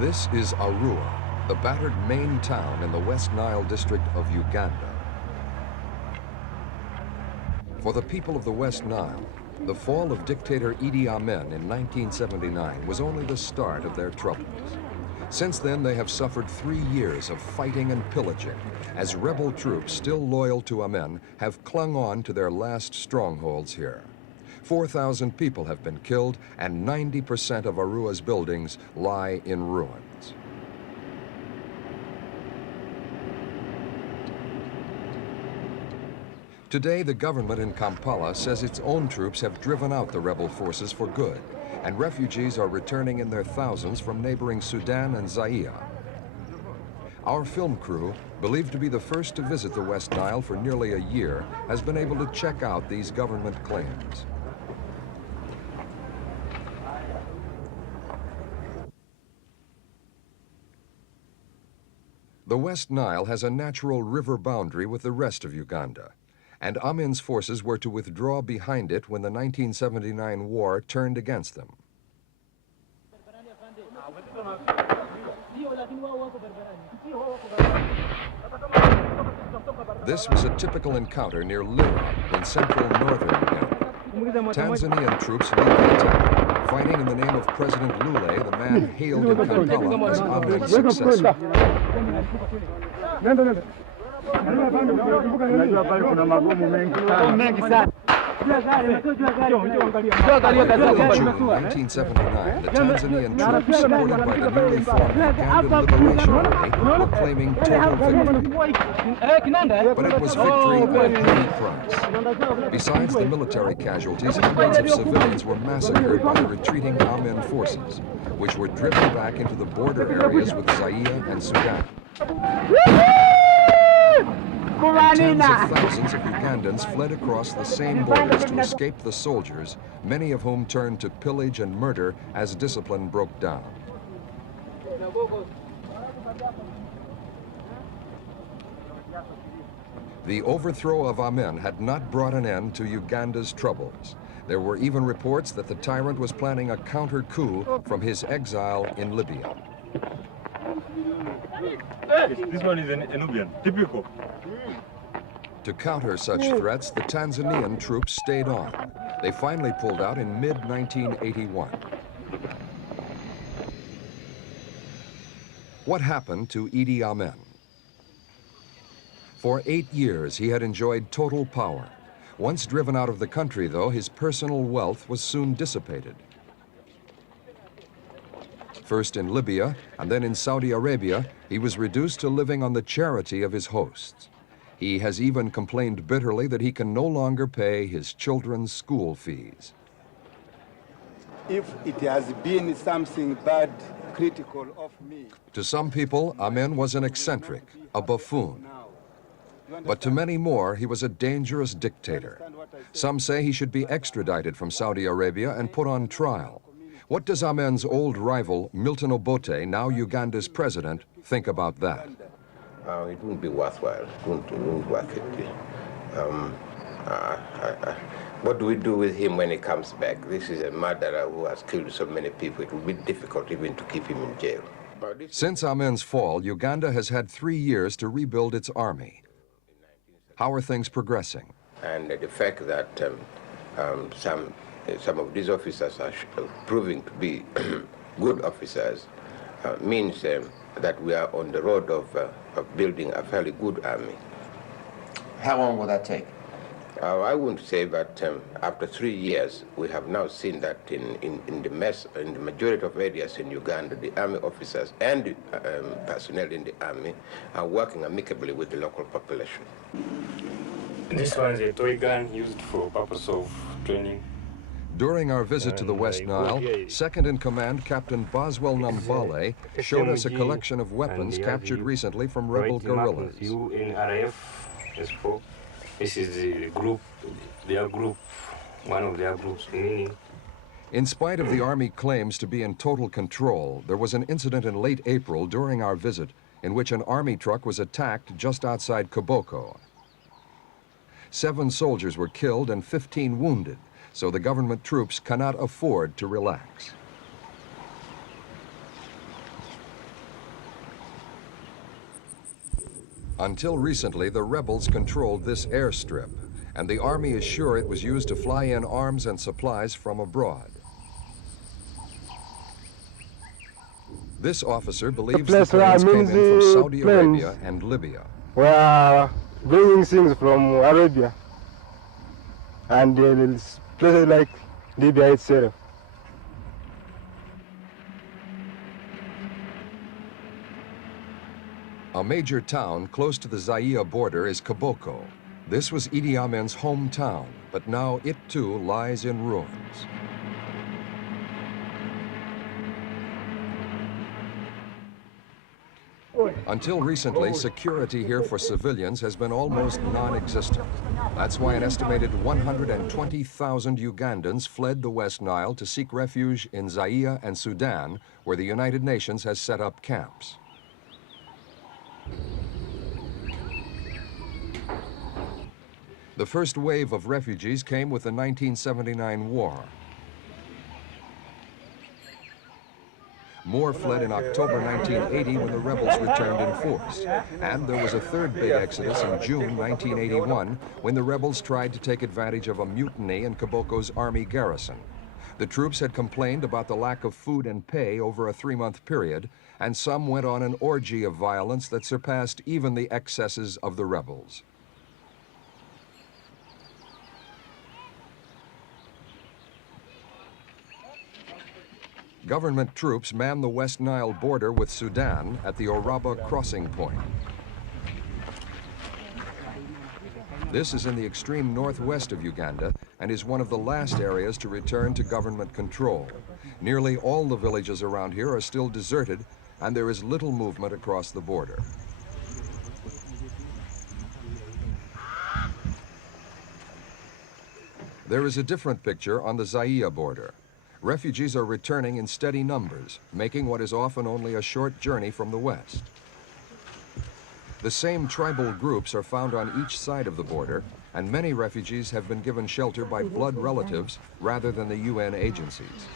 This is Arua, the battered main town in the West Nile district of Uganda. For the people of the West Nile, the fall of dictator Idi Amin in 1979 was only the start of their troubles. Since then, they have suffered 3 years of fighting and pillaging, as rebel troops still loyal to Amin have clung on to their last strongholds here. 4,000 people have been killed, and 90% of Arua's buildings lie in ruins. Today, the government in Kampala says its own troops have driven out the rebel forces for good, and refugees are returning in their thousands from neighboring Sudan and Zaire. Our film crew, believed to be the first to visit the West Nile for nearly a year, has been able to check out these government claims. The West Nile has a natural river boundary with the rest of Uganda, and Amin's forces were to withdraw behind it when the 1979 war turned against them. This was a typical encounter near Lira in central northern Uganda. Tanzanian troops lead the attack, fighting in the name of President Lule, the man hailed in Kampala as Amin's successor. In June 1979, the Tanzanian troops, supported by the newly formed Ugandan Liberation Army, were claiming total victory. But it was victory at any price. Besides the military casualties, hundreds of civilians were massacred by the retreating Amin forces, which were driven back into the border areas with Zaire and Sudan. Tens of thousands of Ugandans fled across the same borders to escape the soldiers, many of whom turned to pillage and murder as discipline broke down. The overthrow of Amin had not brought an end to Uganda's troubles. There were even reports that the tyrant was planning a counter-coup from his exile in Libya. This one is a Nubian, typical. To counter such threats, the Tanzanian troops stayed on. They finally pulled out in mid-1981. What happened to Idi Amin? For 8 years, he had enjoyed total power. Once driven out of the country, though, his personal wealth was soon dissipated. First in Libya, and then in Saudi Arabia, he was reduced to living on the charity of his hosts. He has even complained bitterly that he can no longer pay his children's school fees. If it has been something bad, critical of me... To some people, Amin was an eccentric, a buffoon. But to many more, he was a dangerous dictator. Some say he should be extradited from Saudi Arabia and put on trial. What does Amin's old rival, Milton Obote, now Uganda's president, think about that? It wouldn't be worthwhile. It wouldn't worth it. What do we do with him when he comes back? This is a murderer who has killed so many people. It would be difficult even to keep him in jail. Since Amin's fall, Uganda has had 3 years to rebuild its army. How are things progressing? And the fact that some of these officers are proving to be good officers means that we are on the road of building a fairly good army. How long will that take? I wouldn't say, but after 3 years, we have now seen that in the majority of areas in Uganda, the army officers and the personnel in the army are working amicably with the local population. This one is a toy gun used for purpose of training. During our visit to the West Nile, second-in-command Captain Boswell Nambale showed us a collection of weapons captured recently from rebel guerrillas. This is the group, their group, one of their groups. In spite of the Army claims to be in total control, there was an incident in late April during our visit in which an Army truck was attacked just outside Koboko. 7 soldiers were killed and 15 wounded, so the government troops cannot afford to relax. Until recently, the rebels controlled this airstrip, and the army is sure it was used to fly in arms and supplies from abroad. This officer believes the planes came in from Saudi Arabia and Libya. We are bringing things from Arabia and places like Libya itself. A major town close to the Zaire border is Koboko. This was Idi Amin's hometown, but now it too lies in ruins. Until recently, security here for civilians has been almost non-existent. That's why an estimated 120,000 Ugandans fled the West Nile to seek refuge in Zaire and Sudan, where the United Nations has set up camps. The first wave of refugees came with the 1979 war. More fled in October 1980 when the rebels returned in force. And there was a third big exodus in June 1981 when the rebels tried to take advantage of a mutiny in Koboko's army garrison. The troops had complained about the lack of food and pay over a 3-month period, and some went on an orgy of violence that surpassed even the excesses of the rebels. Government troops man the West Nile border with Sudan at the Oraba crossing point. This is in the extreme northwest of Uganda and is one of the last areas to return to government control. Nearly all the villages around here are still deserted, and there is little movement across the border. There is a different picture on the Zaire border. Refugees are returning in steady numbers, making what is often only a short journey from the west. The same tribal groups are found on each side of the border, and many refugees have been given shelter by blood relatives rather than the UN agencies.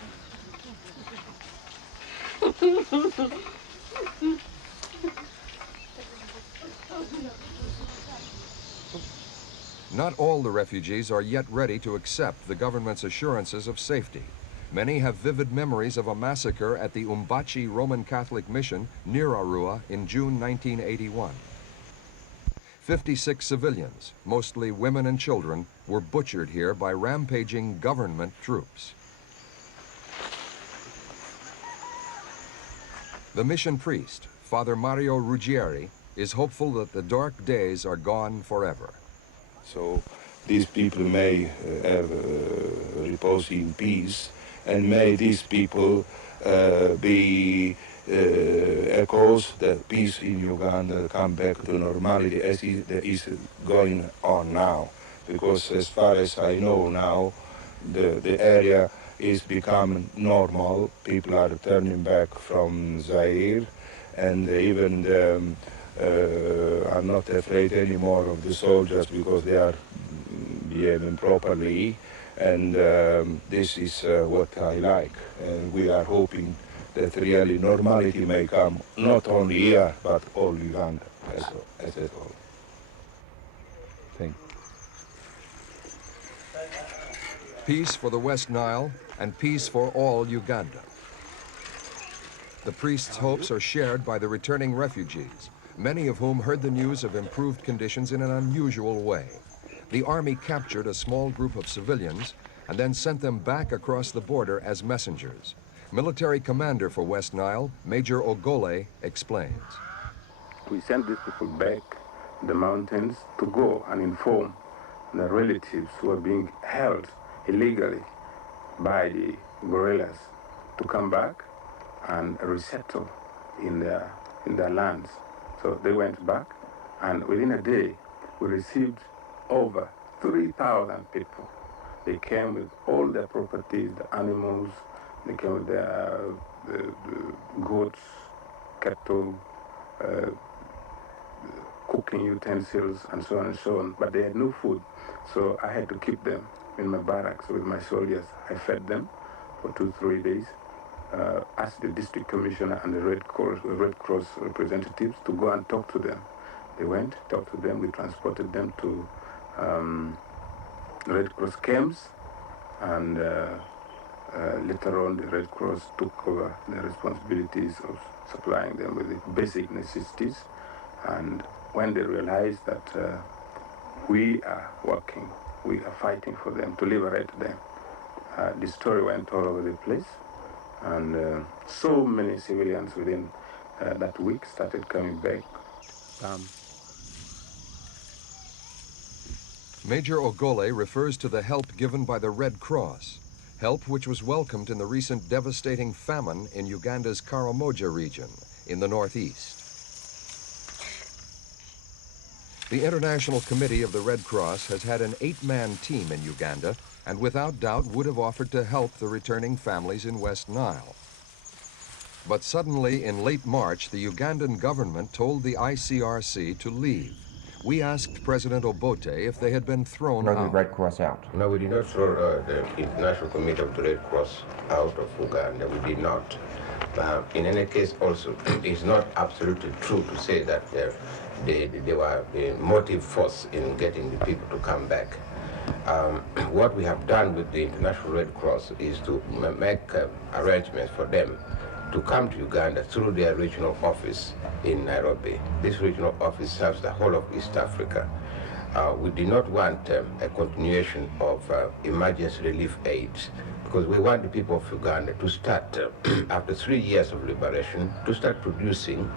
Not all the refugees are yet ready to accept the government's assurances of safety. Many have vivid memories of a massacre at the Umbachi Roman Catholic Mission near Arua in June 1981. 56 civilians, mostly women and children, were butchered here by rampaging government troops. The mission priest, Father Mario Ruggieri, is hopeful that the dark days are gone forever. So these people may repose in peace, and may these people be echoes that peace in Uganda come back to normality as it is going on now. Because as far as I know now, the area is becoming normal. People are turning back from Zaire, and even are not afraid anymore of the soldiers because they are behaving properly. And this is what I like, and we are hoping that really normality may come, not only here, but all Uganda as a whole. Thank you. Peace for the West Nile and peace for all Uganda. The priest's hopes are shared by the returning refugees, many of whom heard the news of improved conditions in an unusual way. The army captured a small group of civilians and then sent them back across the border as messengers. Military commander for West Nile, Major Ogole, explains. We sent these people back in the mountains to go and inform the relatives who are being held illegally by the guerrillas to come back and resettle in their lands. So they went back, and within a day, we received over 3,000 people. They came with all their properties, the animals, they came with their the goats, cattle, cooking utensils, and so on and so on. But they had no food, so I had to keep them in my barracks with my soldiers. I fed them for 2-3 days. Asked the district commissioner and the Red Cross representatives to go and talk to them. They went, talked to them, we transported them to Red Cross camps, and later on the Red Cross took over the responsibilities of supplying them with the basic necessities. And when they realized that we are working, we are fighting for them, to liberate them, the story went all over the place. And so many civilians within that week started coming back. Major Ogole refers to the help given by the Red Cross, help which was welcomed in the recent devastating famine in Uganda's Karamoja region in the northeast. The International Committee of the Red Cross has had an 8-man team in Uganda and without doubt would have offered to help the returning families in West Nile. But suddenly, in late March, the Ugandan government told the ICRC to leave. We asked President Obote if they had been thrown out. The Red Cross out? No, we did not throw the International Committee of the Red Cross out of Uganda. We did not. In any case, also, it's not absolutely true to say that they were the motive force in getting the people to come back. What we have done with the International Red Cross is to make arrangements for them to come to Uganda through their regional office in Nairobi. This regional office serves the whole of East Africa. We do not want a continuation of emergency relief aid, because we want the people of Uganda to start, after 3 years of liberation, to start producing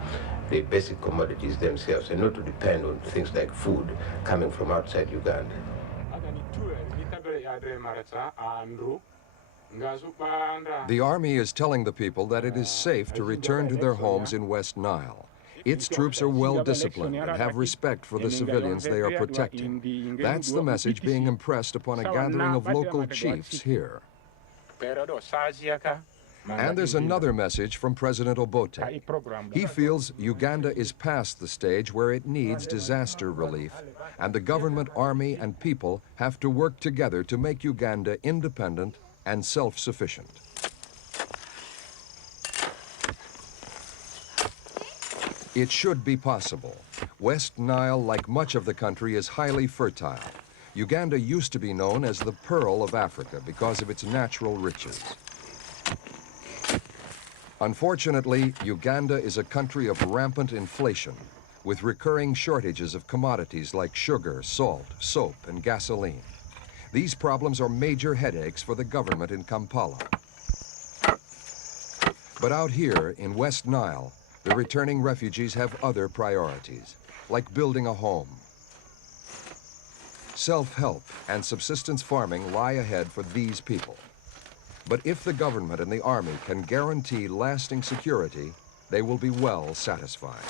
the basic commodities themselves and not to depend on things like food coming from outside Uganda. The army is telling the people that it is safe to return to their homes in West Nile. Its troops are well disciplined and have respect for the civilians they are protecting. That's the message being impressed upon a gathering of local chiefs here. And there's another message from President Obote. He feels Uganda is past the stage where it needs disaster relief, and the government, army, and people have to work together to make Uganda independent and self-sufficient. It should be possible. West Nile, like much of the country, is highly fertile. Uganda used to be known as the Pearl of Africa because of its natural riches. Unfortunately, Uganda is a country of rampant inflation, with recurring shortages of commodities like sugar, salt, soap, and gasoline. These problems are major headaches for the government in Kampala. But out here in West Nile, the returning refugees have other priorities, like building a home. Self-help and subsistence farming lie ahead for these people. But if the government and the army can guarantee lasting security, they will be well satisfied.